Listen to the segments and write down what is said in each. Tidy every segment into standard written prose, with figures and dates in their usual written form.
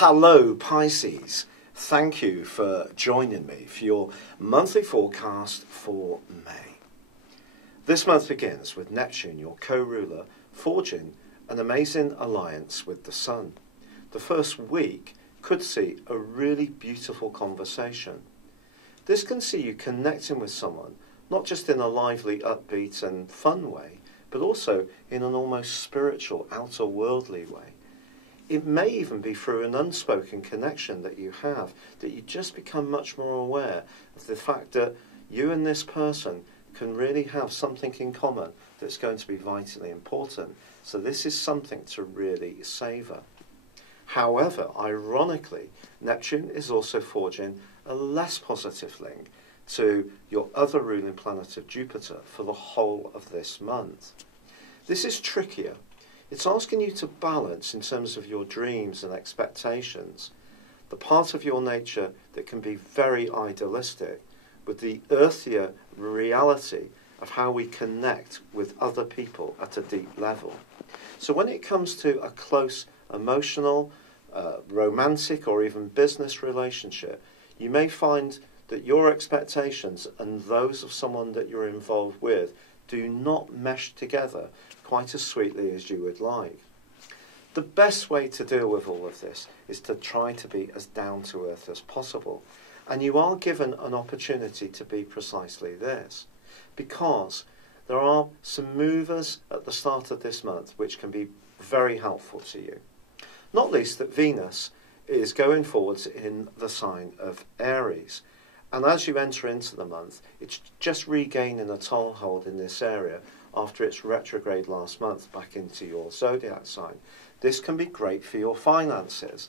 Hello Pisces, thank you for joining me for your monthly forecast for May. This month begins with Neptune, your co-ruler, forging an amazing alliance with the Sun. The first week could see a really beautiful conversation. This can see you connecting with someone, not just in a lively, upbeat and fun way, but also in an almost spiritual, outer worldly way. It may even be through an unspoken connection that you have, that you just become much more aware of the fact that you and this person can really have something in common that's going to be vitally important. So this is something to really savour. However, ironically, Neptune is also forging a less positive link to your other ruling planet of Jupiter for the whole of this month. This is trickier. It's asking you to balance in terms of your dreams and expectations, the part of your nature that can be very idealistic, with the earthier reality of how we connect with other people at a deep level. So when it comes to a close emotional, romantic or even business relationship, you may find that your expectations and those of someone that you're involved with do not mesh together quite as sweetly as you would like. The best way to deal with all of this is to try to be as down to earth as possible. And you are given an opportunity to be precisely this, because there are some movers at the start of this month which can be very helpful to you. Not least that Venus is going forwards in the sign of Aries. And as you enter into the month, it's just regaining a toehold in this area after its retrograde last month back into your zodiac sign. This can be great for your finances.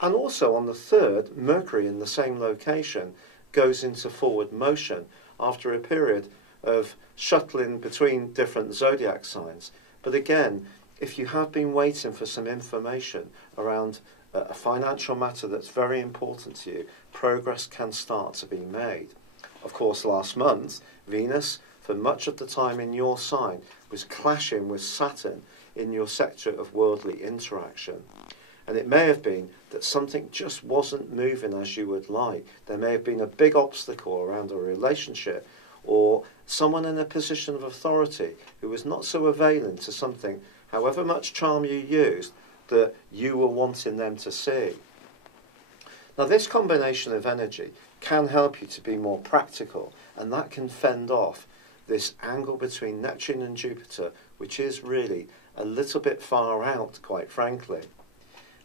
And also on the 3rd, Mercury in the same location goes into forward motion after a period of shuttling between different zodiac signs. But again, if you have been waiting for some information around a financial matter that's very important to you, progress can start to be made. Of course, last month, Venus, for much of the time in your sign, was clashing with Saturn in your sector of worldly interaction. And it may have been that something just wasn't moving as you would like. There may have been a big obstacle around a relationship, or someone in a position of authority who was not so availing to something, however much charm you used, that you were wanting them to see. Now this combination of energy can help you to be more practical, and that can fend off this angle between Neptune and Jupiter, which is really a little bit far out, quite frankly.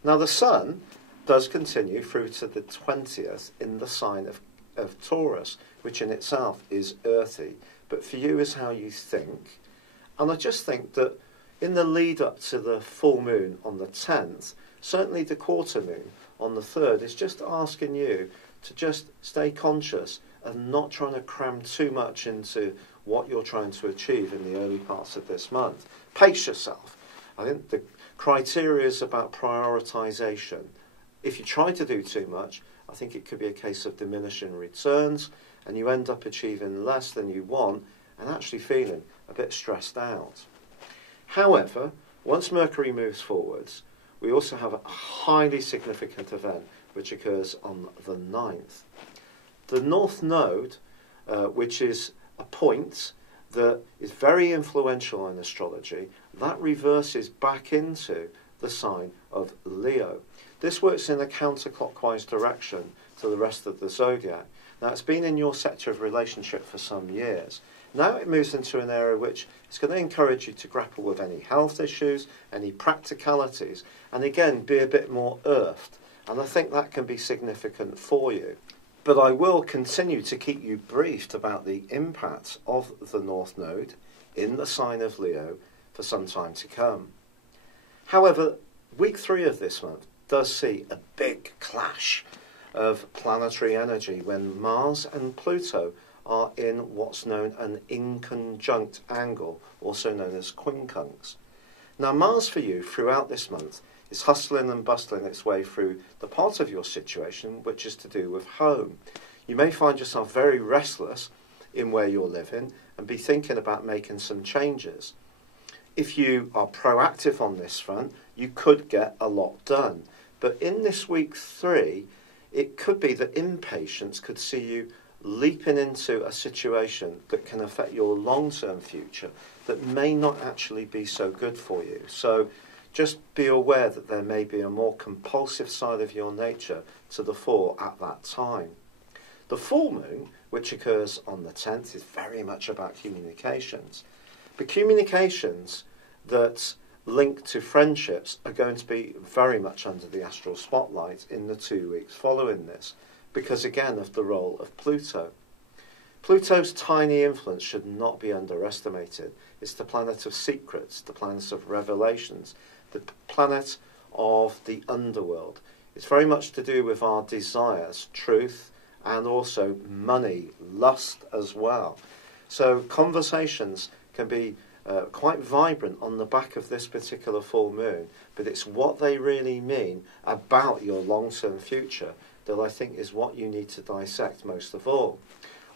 Now the Sun does continue through to the 20th in the sign of Taurus, which in itself is earthy, but for you is how you think. And I just think that in the lead up to the full moon on the 10th, certainly the quarter moon on the 3rd is just asking you to just stay conscious of not trying to cram too much into what you're trying to achieve in the early parts of this month. Pace yourself. I think the criteria is about prioritization. If you try to do too much, I think it could be a case of diminishing returns, and you end up achieving less than you want and actually feeling a bit stressed out. However, once Mercury moves forwards, we also have a highly significant event which occurs on the 9th. The North Node, which is a point that is very influential in astrology, that reverses back into the sign of Leo. This works in a counterclockwise direction to the rest of the zodiac. Now, it's been in your sector of relationship for some years. Now it moves into an area which is going to encourage you to grapple with any health issues, any practicalities, and again, be a bit more earthed. And I think that can be significant for you. But I will continue to keep you briefed about the impacts of the North Node in the sign of Leo for some time to come. However, week 3 of this month does see a big clash of planetary energy when Mars and Pluto are in what's known an inconjunct angle, also known as quincunx. Now Mars for you throughout this month is hustling and bustling its way through the part of your situation which is to do with home. You may find yourself very restless in where you're living and be thinking about making some changes. If you are proactive on this front, you could get a lot done. But in this week 3, it could be that impatience could see you leaping into a situation that can affect your long-term future that may not actually be so good for you. So just be aware that there may be a more compulsive side of your nature to the fore at that time. The full moon, which occurs on the 10th, is very much about communications. But communications that link to friendships are going to be very much under the astral spotlight in the 2 weeks following this, because again of the role of Pluto. Pluto's tiny influence should not be underestimated. It's the planet of secrets, the planet of revelations, the planet of the underworld. It's very much to do with our desires, truth, and also money, lust as well. So conversations can be quite vibrant on the back of this particular full moon, but it's what they really mean about your long-term future that I think is what you need to dissect most of all.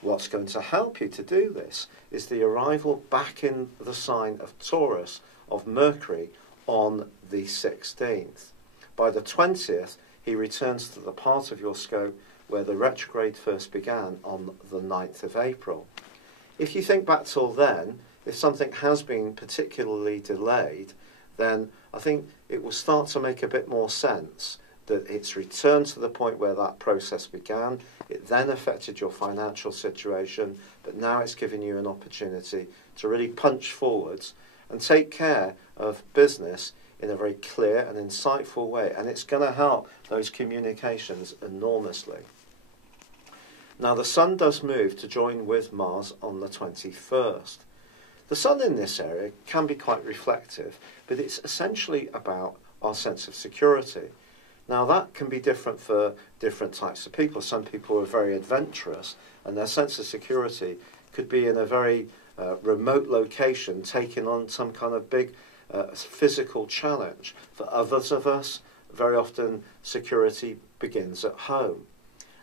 What's going to help you to do this is the arrival back in the sign of Taurus of Mercury on the 16th. By the 20th, he returns to the part of your scope where the retrograde first began on the 9th of April. If you think back till then, if something has been particularly delayed, then I think it will start to make a bit more sense that it's returned to the point where that process began. It then affected your financial situation, but now it's given you an opportunity to really punch forwards and take care of business in a very clear and insightful way. And it's going to help those communications enormously. Now, the Sun does move to join with Mars on the 21st. The Sun in this area can be quite reflective, but it's essentially about our sense of security. Now, that can be different for different types of people. Some people are very adventurous, and their sense of security could be in a very remote location, taking on some kind of big physical challenge. For others of us, very often security begins at home.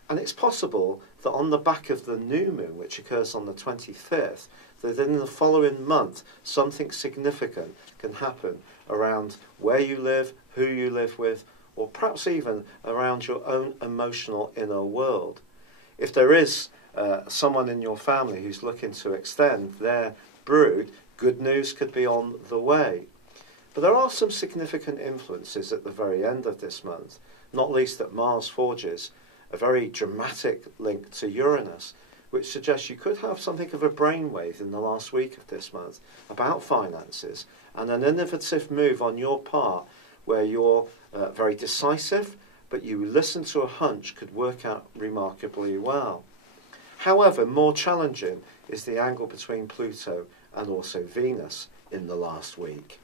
And it's possible that on the back of the new moon, which occurs on the 25th, that in the following month, something significant can happen around where you live, who you live with, or perhaps even around your own emotional inner world. If there is someone in your family who's looking to extend their brood, good news could be on the way. But there are some significant influences at the very end of this month, not least that Mars forges a very dramatic link to Uranus, which suggests you could have something of a brainwave in the last week of this month about finances and an innovative move on your part where you're very decisive, but you listen to a hunch could work out remarkably well. However, more challenging is the angle between Pluto and also Venus in the last week.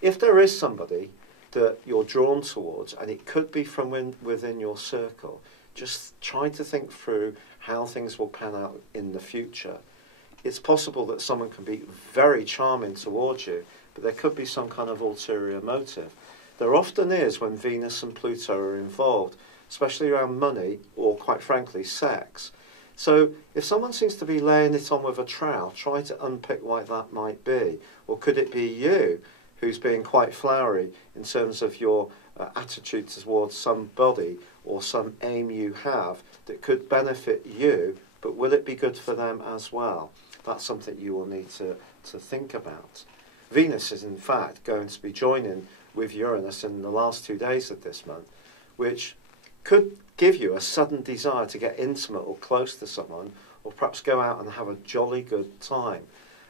If there is somebody that you're drawn towards, and it could be from within your circle, just try to think through how things will pan out in the future. It's possible that someone can be very charming towards you, but there could be some kind of ulterior motive. There often is when Venus and Pluto are involved, especially around money or, quite frankly, sex. So if someone seems to be laying it on with a trowel, try to unpick why that might be. Or could it be you who's being quite flowery in terms of your attitude towards somebody or some aim you have that could benefit you, but will it be good for them as well? That's something you will need to think about. Venus is in fact going to be joining with Uranus in the last 2 days of this month, which could give you a sudden desire to get intimate or close to someone, or perhaps go out and have a jolly good time,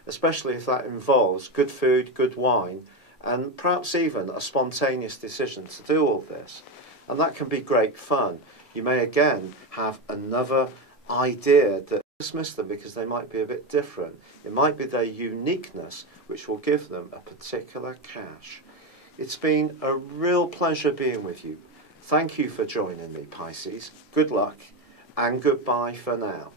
especially if that involves good food, good wine, and perhaps even a spontaneous decision to do all this. And that can be great fun. You may again have another idea that dismiss them because they might be a bit different. It might be their uniqueness which will give them a particular cash. It's been a real pleasure being with you. Thank you for joining me, Pisces. Good luck and goodbye for now.